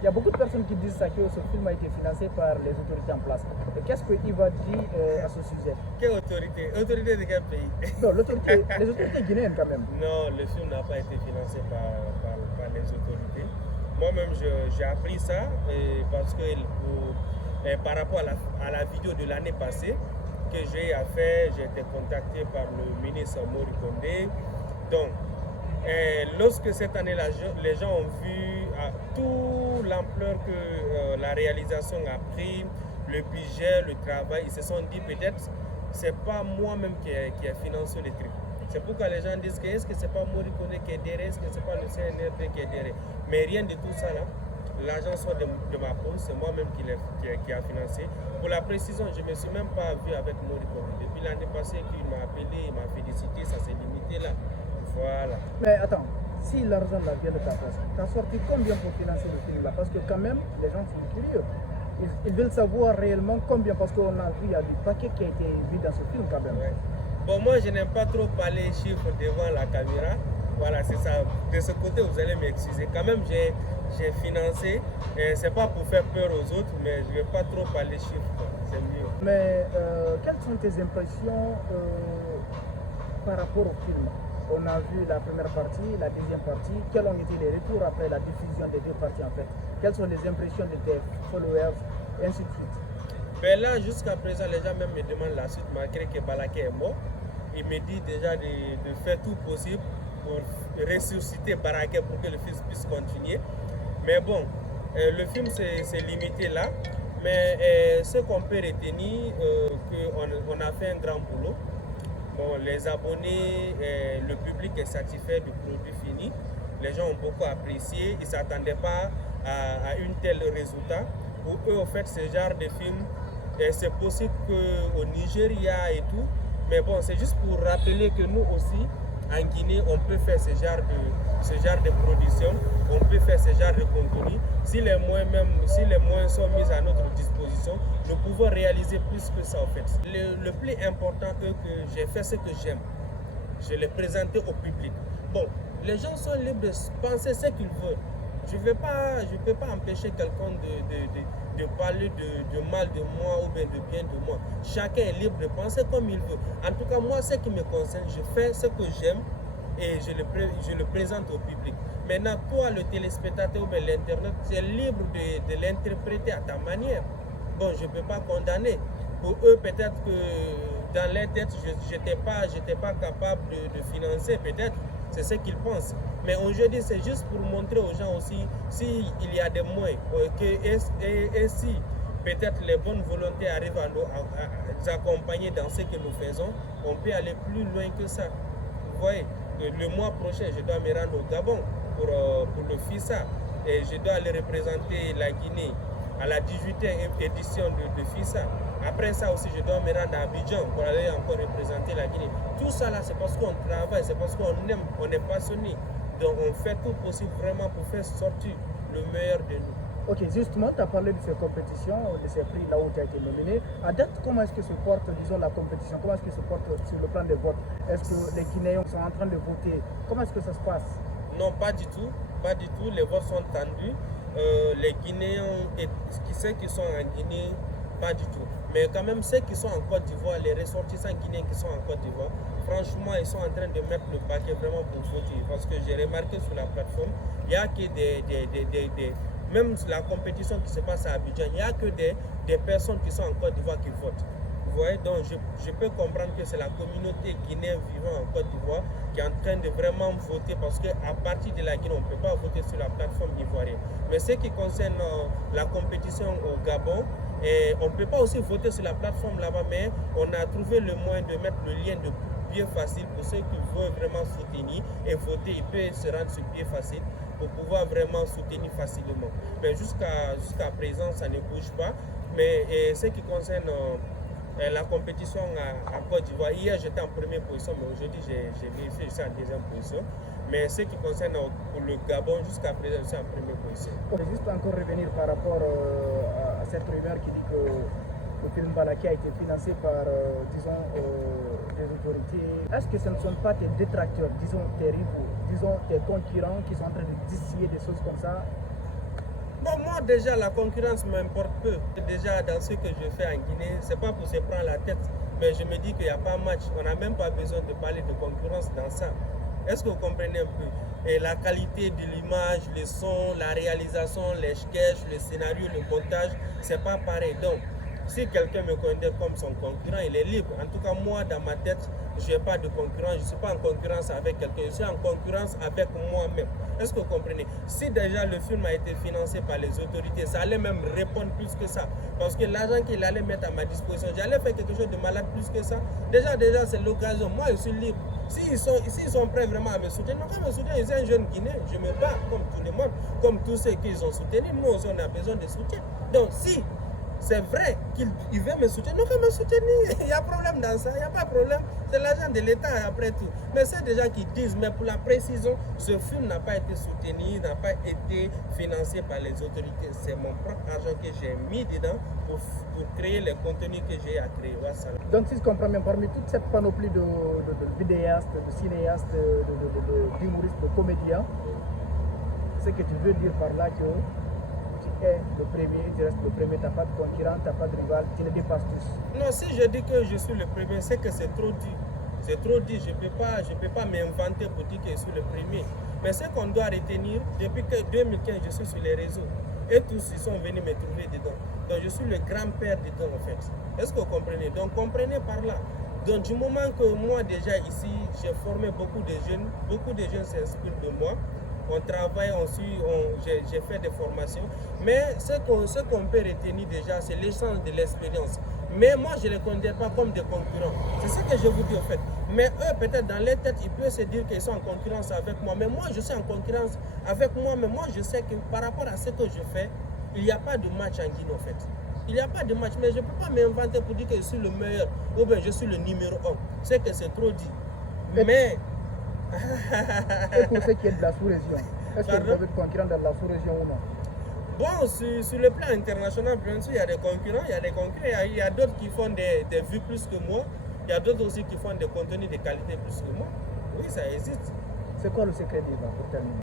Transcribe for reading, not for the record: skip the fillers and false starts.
Il y a beaucoup de personnes qui disent ça, que ce film a été financé par les autorités en place. Qu'est-ce que Iva dit à ce sujet? Quelle autorité? Autorité de quel pays? Non, les autorités guinéennes quand même. Non, le film n'a pas été financé par les autorités. Moi-même, j'ai appris ça parce que par rapport à la vidéo de l'année passée que j'ai fait, j'ai été contacté par le ministre Mori Kondé. Donc, lorsque cette année-là, les gens ont vu toute l'ampleur que la réalisation a pris, le budget, le travail, ils se sont dit peut-être c'est pas moi-même qui ai financé les trucs. C'est pourquoi les gens disent que est-ce que c'est pas Mori Kondé qui est derrière, est-ce que c'est pas le CNRD qui est derrière. Mais rien de tout ça là. L'argent sort de ma poche, c'est moi-même qui a financé. Pour la précision, je ne me suis même pas vu avec Mori Kondé. Depuis l'année passée qu'il m'a appelé, il m'a félicité, ça s'est limité là. Voilà. Mais attends, si l'argent là vient de ta poche, tu as sorti combien pour financer le film là? Parce que quand même, les gens sont curieux. Ils veulent savoir réellement combien, parce qu'on a vu, il y a du paquet qui a été vu dans ce film quand même. Ouais. Bon, moi je n'aime pas trop parler chiffres devant la caméra. Voilà, c'est ça. De ce côté, vous allez m'excuser. Quand même, j'ai financé. C'est pas pour faire peur aux autres, mais je ne vais pas trop parler chiffres. C'est mieux. Mais quelles sont tes impressions par rapport au film? On a vu la première partie, la deuxième partie. Quels ont été les retours après la diffusion des deux parties en fait? Quelles sont les impressions de tes followers et ainsi de suite? Ben là, jusqu'à présent, les gens même me demandent la suite, malgré que Balaké est mort. Il me dit déjà de faire tout possible pour ressusciter Balaké pour que le film puisse continuer. Mais bon, le film s'est limité là. Mais ce qu'on peut retenir, qu'on a fait un grand boulot. Bon, les abonnés, le public est satisfait du produit fini. Les gens ont beaucoup apprécié. Ils ne s'attendaient pas à une telle résultat. Pour eux, en fait, ce genre de film, c'est possible qu'au Nigeria et tout. Mais bon, c'est juste pour rappeler que nous aussi, en Guinée, on peut faire ce genre de production, on peut faire ce genre de contenu. Si les moyens sont mis à notre disposition, nous pouvons réaliser plus que ça en fait. Le plus important que j'ai fait ce que j'aime. Je l'ai présenté au public. Bon, les gens sont libres de penser ce qu'ils veulent. Je ne peux pas empêcher quelqu'un de parler de mal de moi ou bien de bien de moi. Chacun est libre de penser comme il veut. En tout cas, moi, ce qui me concerne, je fais ce que j'aime et je le présente au public. Maintenant, toi, le téléspectateur ou bien l'internet, tu es libre de l'interpréter à ta manière. Bon, je ne peux pas condamner. Pour eux, peut-être que dans leur tête, je n'étais pas capable de financer, peut-être. C'est ce qu'ils pensent. Mais aujourd'hui, c'est juste pour montrer aux gens aussi s'il y a des moyens et si peut-être les bonnes volontés arrivent à nous accompagner dans ce que nous faisons, on peut aller plus loin que ça. Vous voyez, le mois prochain, je dois me rendre au Gabon pour le FISA et je dois aller représenter la Guinée à la 18e édition de FISA. Après ça aussi, je dois me rendre à Abidjan pour aller encore représenter la Guinée. Tout ça là, c'est parce qu'on travaille, c'est parce qu'on aime, on est passionné. Donc on fait tout possible vraiment pour faire sortir le meilleur de nous. Ok, justement, tu as parlé de ces compétitions, de ces prix là où tu as été nominé. À date, comment est-ce que se porte, disons, la compétition? Comment est-ce que se porte sur le plan des votes? Est-ce que les Guinéens sont en train de voter? Comment est-ce que ça se passe? Non, pas du tout. Pas du tout. Les votes sont tendus. Les Guinéens, ceux qui sont en Guinée, pas du tout. Mais quand même, ceux qui sont en Côte d'Ivoire, les ressortissants guinéens qui sont en Côte d'Ivoire, franchement, ils sont en train de mettre le paquet vraiment pour voter. Parce que j'ai remarqué sur la plateforme, il n'y a que même la compétition qui se passe à Abidjan, il n'y a que des personnes qui sont en Côte d'Ivoire qui votent. Vous voyez, donc je peux comprendre que c'est la communauté guinéenne vivant en Côte d'Ivoire qui est en train de vraiment voter parce qu'à partir de la Guinée, on ne peut pas voter sur la plateforme ivoirienne. Mais ce qui concerne la compétition au Gabon, on ne peut pas aussi voter sur la plateforme là-bas, mais on a trouvé le moyen de mettre le lien de Pied Facile pour ceux qui veulent vraiment soutenir et voter. Ils peuvent se rendre sur Pied Facile pour pouvoir vraiment soutenir facilement. Mais jusqu'à présent, ça ne bouge pas. Mais ce qui concerne la compétition en Côte d'Ivoire, hier j'étais en première position, mais aujourd'hui j'ai vérifié, je suis en deuxième position. Mais ce qui concerne pour le Gabon, jusqu'à présent, je suis en première position. On va juste encore revenir par rapport à cette rumeur qui dit que le film Balaké a été financé par, disons, des autorités. Est-ce que ce ne sont pas tes détracteurs, disons tes rivaux, disons tes concurrents qui sont en train de distiller des choses comme ça? Bon, moi déjà la concurrence m'importe peu. Déjà dans ce que je fais en Guinée, c'est pas pour se prendre la tête, mais je me dis qu'il n'y a pas match. On n'a même pas besoin de parler de concurrence dans ça. Est-ce que vous comprenez un peu? Et la qualité de l'image, le son, la réalisation, les sketchs, le scénario, le montage, c'est pas pareil. Donc, si quelqu'un me considère comme son concurrent, il est libre. En tout cas, moi, dans ma tête, je n'ai pas de concurrent. Je ne suis pas en concurrence avec quelqu'un. Je suis en concurrence avec moi-même. Est-ce que vous comprenez? Si déjà le film a été financé par les autorités, ça allait même répondre plus que ça. Parce que l'argent qu'il allait mettre à ma disposition, j'allais faire quelque chose de malade plus que ça. Déjà c'est l'occasion. Moi, je suis libre. S'ils sont prêts vraiment à me soutenir, non, quand me soutenir, je suis un jeune Guinéen. Je me bats comme tout le monde, comme tous ceux qu'ils ont soutenus. Nous aussi, on a besoin de soutien. Donc, si c'est vrai qu'il veut me soutenir, non, qu'il me soutenir. Il y a problème dans ça, il n'y a pas de problème. C'est l'argent de l'État après tout. Mais c'est des gens qui disent, mais pour la précision, ce film n'a pas été soutenu, n'a pas été financé par les autorités. C'est mon propre argent que j'ai mis dedans pour créer les contenus que j'ai à créer. Voilà. Donc si je comprends bien, parmi toute cette panoplie de vidéastes, de cinéastes, d'humoristes, de comédiens, ce que tu veux dire par là, que tu es le premier, tu restes le premier, tu n'as pas de concurrent, tu n'as pas de rival, tu les dépasses tous. Non, si je dis que je suis le premier, c'est que c'est trop dit. C'est trop dit, je ne peux pas m'inventer pour dire que je suis le premier. Mais ce qu'on doit retenir, depuis que 2015, je suis sur les réseaux. Et tous, ils sont venus me trouver dedans. Donc je suis le grand-père dedans en fait. Est-ce que vous comprenez? Donc comprenez par là. Donc du moment que moi déjà ici, j'ai formé beaucoup de jeunes s'inspirent de moi. On travaille, j'ai fait des formations. Mais ce qu'on peut retenir déjà, c'est l'essence de l'expérience. Mais moi, je ne les considère pas comme des concurrents. C'est ce que je vous dis en fait. Mais eux, peut-être dans leur tête, ils peuvent se dire qu'ils sont en concurrence avec moi. Mais moi, je suis en concurrence avec moi. Mais moi, je sais que par rapport à ce que je fais, il n'y a pas de match en Guinée en fait. Il n'y a pas de match. Mais je ne peux pas m'inventer pour dire que je suis le meilleur ou bien je suis le numéro 1. C'est que c'est trop dit. Mais... Et pour ceux qui est de la sous-région, est-ce que vous avez des concurrents dans la sous-région ou non? Bon, sur le plan international, bien sûr, il y a des concurrents, il y a d'autres qui font des vues plus que moi, il y a d'autres aussi qui font des contenus de qualité plus que moi. Oui, ça existe. C'est quoi le secret d'Eva pour terminer?